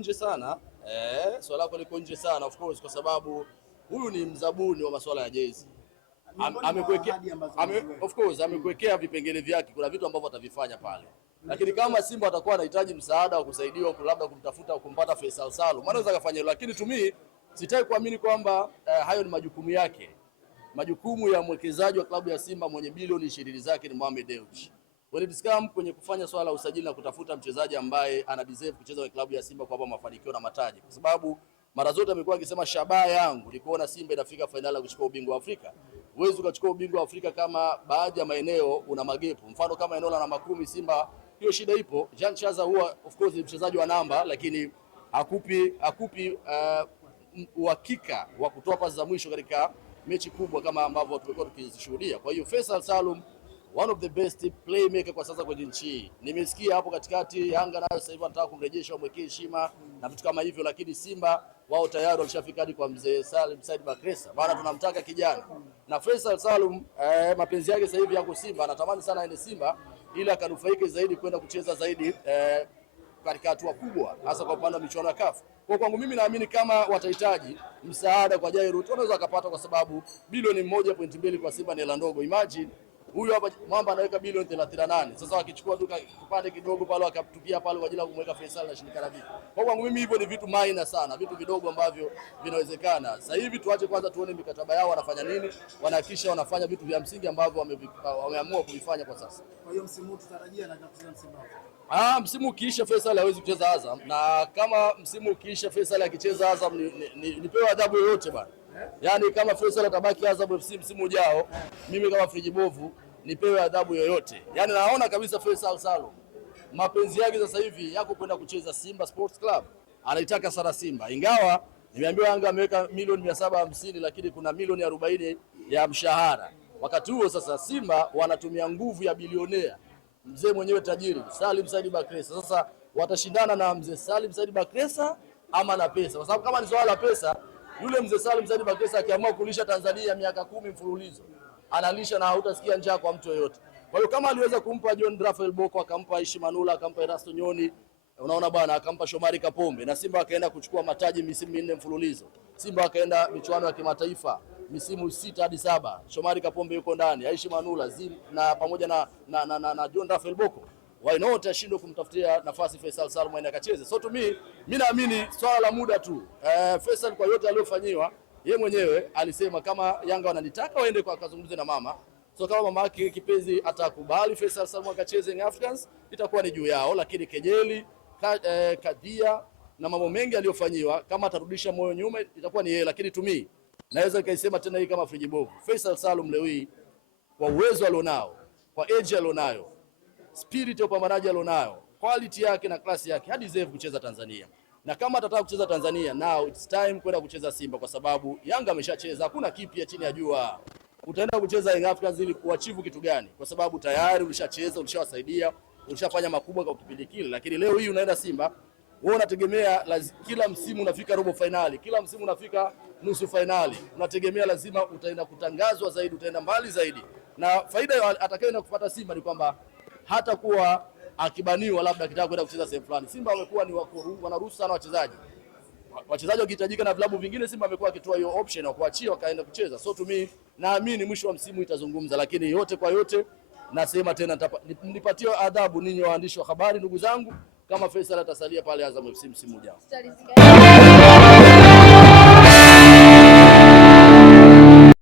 nje sana. Swala lako liko nje sana of course, kwa sababu huyu ni mzabuni wa masuala ya jezi. Amekuwekea vipengele vyake, kuna vitu ambavyo atavifanya pale. Lakini kama Simba atakuwa anahitaji msaada wa kusaidiwa, labda kumtafuta kumpata Faisal Salum, anaweza kufanya hilo, lakini tumi sitaki kuamini kwamba hayo ni majukumu yake. Majukumu ya mwekezaji wa klabu ya Simba mwenye bilioni 20 zake ni Mohamed Dewji. When it comes kwenye kufanya swala la usajili na kutafuta mchezaji ambaye ana deserve kucheza kwa klabu ya Simba kwa mafanikio na mataji, kwa sababu mara zote amekuwa akisema shabaha yangu ni kuona Simba inafika finali ya kuchukua ubingwa wa Afrika. Huwezi ukachukua ubingwa wa Afrika kama baadhi ya maeneo una magepu. Mfano kama eneo la namba 10 Simba, hiyo shida ipo. Jean Chaza huwa of course ni mchezaji wa namba, lakini hakupi uhakika wa kutoa pasi za mwisho katika mechi kubwa kama ambavyo tumekuwa tukishuhudia. Kwa hiyo Faisal Salum, one of the best playmaker kwa sasa kwenye nchi hii. Nimesikia hapo katikati Yanga nayo sasa hivi wanataka kumrejesha, umwekee heshima na vitu kama hivyo, lakini Simba wao tayari walishafika hadi kwa mzee Salim Said Bakresa. Bana, tunamtaka kijana. Na Faisal Salum mapenzi yake sasa hivi yako Simba, anatamani sana aende Simba ili akanufaike zaidi kwenda kucheza zaidi katika hatua kubwa, hasa kwa upande wa michuano ya CAF. Kwa kwangu mimi naamini kama watahitaji msaada kwa Jairut wanaweza kupata, kwa sababu bilioni 1.2 kwa Simba ni hela ndogo. Imagine huyu hapa Mwamba anaweka bilioni 38. Sasa wakichukua tu kipande kidogo pale wakatupia pale kwa ajili ya kumweka Faisal na shindikana vipi. Kwa kwangu mimi hivyo ni vitu minor sana, vitu vidogo ambavyo vinawezekana. Sasa hivi tuache kwanza tuone mikataba yao wanafanya nini, wanahakisha wanafanya vitu vya msingi ambavyo wameamua kuvifanya kwa sasa. Kwa hiyo msimu tutarajia na kucheza msimu wao. Msimu ukiisha Faisal hawezi kucheza Azam, na kama msimu ukiisha Faisal akicheza Azam nipewe adhabu yoyote bana. Yaani kama Faisal atabaki Azam FC msimu ujao, mimi kama friji bovu nipewe adhabu yoyote. Yaani naona kabisa Faisal Salum mapenzi yake sasa hivi yako kwenda kucheza Simba Sports Club. Anaitaka sana Simba. Ingawa nimeambiwa Yanga ameweka milioni 750, lakini kuna milioni 40 ya mshahara. Wakati huo sasa Simba wanatumia nguvu ya bilionea, mzee mwenyewe tajiri Salim Said Bakresa. Sasa watashindana na mzee Salim Said Bakresa ama na pesa, kwa sababu kama ni swala la pesa, yule mzee Salim Said Bakresa akiamua kulisha Tanzania miaka 10 mfululizo analisha na hautasikia njaa kwa mtu yoyote. Kwa hiyo kama aliweza kumpa John Rafael Boko, akampa Aishi Manula, akampa Erasto Nyoni, unaona bwana, akampa Shomari Kapombe, na Simba akaenda kuchukua mataji misimu 4 mfululizo. Simba akaenda michuano ya kimataifa misimu 6 hadi 7. Shomari Kapombe yuko ndani, Aishi Manula na pamoja na John Rafael Boko. Why not ashindwe kumtafutia nafasi Faisal Salum aende akacheze? So to me, mimi naamini swala la muda tu. Faisal kwa yote aliyofanyiwa, yeye mwenyewe alisema kama Yanga wananitaka waende kwa kazungumze na mama. So kama mama yake kipenzi atakubali Faisal Salum akacheze Young Africans, itakuwa ni juu yao, lakini kejeli, kadhia na mambo mengi aliyofanyiwa, kama atarudisha moyo nyuma itakuwa ni yeye. Lakini to me, naweza nikaisema tena hii kama friji bovu, Faisal Salum leo hii kwa uwezo alionao, kwa age alionayo, spirit ya upambanaji alionayo, quality yake na klasi yake, hadi deserve kucheza Tanzania. Na kama atataka kucheza Tanzania, now it's time kwenda kucheza Simba, kwa sababu Yanga ameshacheza, hakuna kipya chini ya jua. Utaenda kucheza Young Africans ili kuachieve kitu gani? Kwa sababu tayari ulishacheza, ulishawasaidia, ulishafanya makubwa kwa kipindi kile. Lakini leo hii unaenda Simba, wewe unategemea kila msimu unafika robo finali, kila msimu unafika nusu finali. Unategemea lazima utaenda kutangazwa zaidi, utaenda mbali zaidi. Na faida atakayoenda kupata Simba ni kwamba hata kuwa akibaniwa labda akitaka kwenda kucheza sehemu fulani. Simba wamekuwa ni wanaruhusu sana wachezaji. Wachezaji wakihitajika na vilabu vingine, Simba amekuwa akitoa hiyo option na kuachia wakaenda kucheza. So to me, naamini mwisho wa msimu itazungumza, lakini yote kwa yote nasema tena nipatie adhabu ninyi waandishi wa habari ndugu zangu, kama Faisal atasalia pale Azam FC msimu ujao.